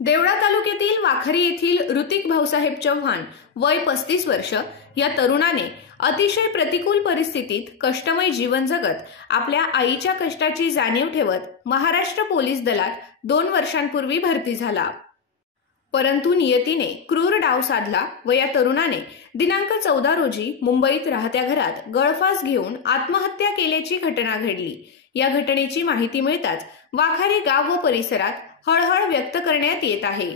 देवळा तालुक्यातील वाखरी येथील ऋतिक भाऊसाहेब चव्हाण वय 35 वर्ष या तरुणाने अतिशय प्रतिकूल परिस्थितीत कष्टमय जीवन जगत आपल्या आईच्या कष्टाची जाणीव ठेवत महाराष्ट्र पोलीस दलात 2 वर्षांपूर्वी भरती झाला। परंतु नियतीने क्रूर डाव साधला व या तरुणाने दिनांक 14 रोजी मुंबईत राहत्या घरात गळफास घेऊन आत्महत्या केल्याची घटना घडली। या घटनेची माहिती मिळताच वाखारी गाव व परिसरात हळहळ व्यक्त करण्यात येत आहे।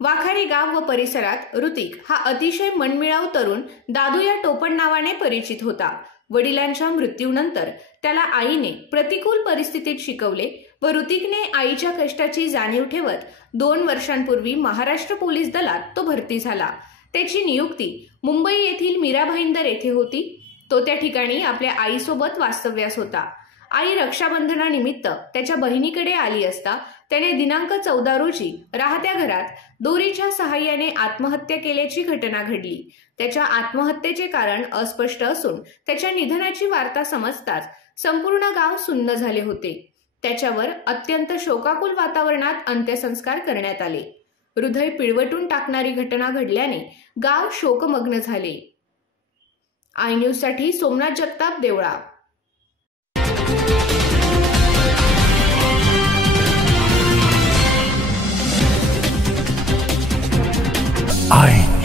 वाखारी गाव व परिसरात ऋतिक हा अतिशय मनमिळाऊ तरुण दादू या टोपण नावाने परिचित होता। वडिलांच्या मृत्यूनंतर त्याला आईने प्रतिकूल परिस्थितीत शिकवले व ऋतिकने आईच्या कष्टाची जाणीव ठेवत 2 वर्षांपूर्वी महाराष्ट्र पोलीस दलात तो भरती झाला। त्याची नियुक्ती मुंबई येथील मीरा भाईंदर येथे होती। तो त्या ठिकाणी आपल्या आईसोबत वास्तव्यास होता। आई रक्षाबंधनानिमित्त त्याच्या बहिणीकडे आली असता त्याने दिनांक 14 रोजी राहत्या घरात दोरीच्या सहाय्याने आत्महत्या केल्याची घटना घडली। त्याच्या आत्महत्येचे कारण अस्पष्ट असून त्याच्या निधनाची वार्ता समजताच संपूर्ण गाव सुन्न झाले होते। त्याच्यावर अत्यंत शोकाकुल वातावरणात अंत्यसंस्कार करण्यात आले। हृदय पिळवटून टाकणारी घटना घडल्याने गाव शोकमग्न झाले। आय न्यूज साठी सोमनाथ जगताप, देवळा। I